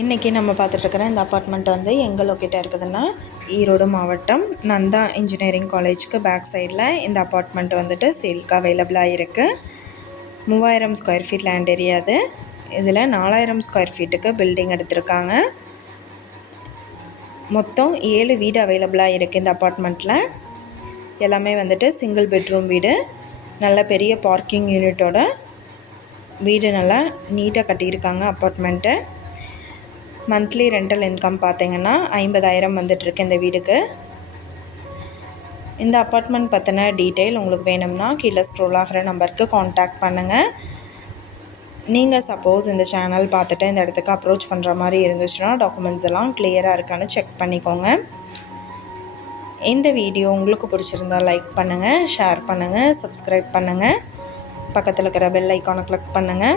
இன்றைக்கி நம்ம பார்த்துட்ருக்குற இந்த அப்பார்ட்மெண்ட் வந்து எங்கே லொக்கேட்டாக இருக்குதுன்னா ஈரோடு மாவட்டம் நந்தா இன்ஜினியரிங் காலேஜ்க்கு பேக் சைடில் இந்த அப்பார்ட்மெண்ட் வந்துட்டு சேல்க்கு அவைலபிளாக இருக்குது மூவாயிரம் ஸ்கொயர் ஃபீட் லேண்ட் ஏரியா அது. இதில் நாலாயிரம் ஸ்கொயர் ஃபீட்டுக்கு பில்டிங் எடுத்திருக்காங்க. மொத்தம் ஏழு வீடு அவைலபிளாக இருக்குது இந்த அப்பார்ட்மெண்ட்டில் எல்லாமே வந்துட்டு சிங்கிள் பெட்ரூம் வீடு. நல்ல பெரிய பார்க்கிங் யூனிட்டோட வீடு நல்லா நீட்டாக கட்டியிருக்காங்க அப்பார்ட்மெண்ட்டு மந்த்லி ரெண்டல் இன்கம் பார்த்தீங்கன்னா ஐம்பதாயிரம் வந்துட்டுருக்கு இந்த வீடுக்கு. இந்த அப்பார்ட்மெண்ட் பற்றின டீட்டெயில் உங்களுக்கு வேணும்னா கீழே ஸ்க்ரோல் ஆகிற நம்பருக்கு காண்டாக்ட் பண்ணுங்கள் நீங்கள் சப்போஸ் இந்த சேனல் பார்த்துட்டு இந்த இடத்துக்கு அப்ரோச் பண்ணுற மாதிரி இருந்துச்சுன்னா டாக்குமெண்ட்ஸ் எல்லாம் கிளியராக இருக்கான்னு செக் பண்ணிக்கோங்க. இந்த வீடியோ உங்களுக்கு பிடிச்சிருந்தா லைக் பண்ணுங்கள் ஷேர் பண்ணுங்கள் சப்ஸ்கிரைப் பண்ணுங்கள் பக்கத்தில் இருக்கிற பெல் ஐக்கானை கிளிக் பண்ணுங்கள்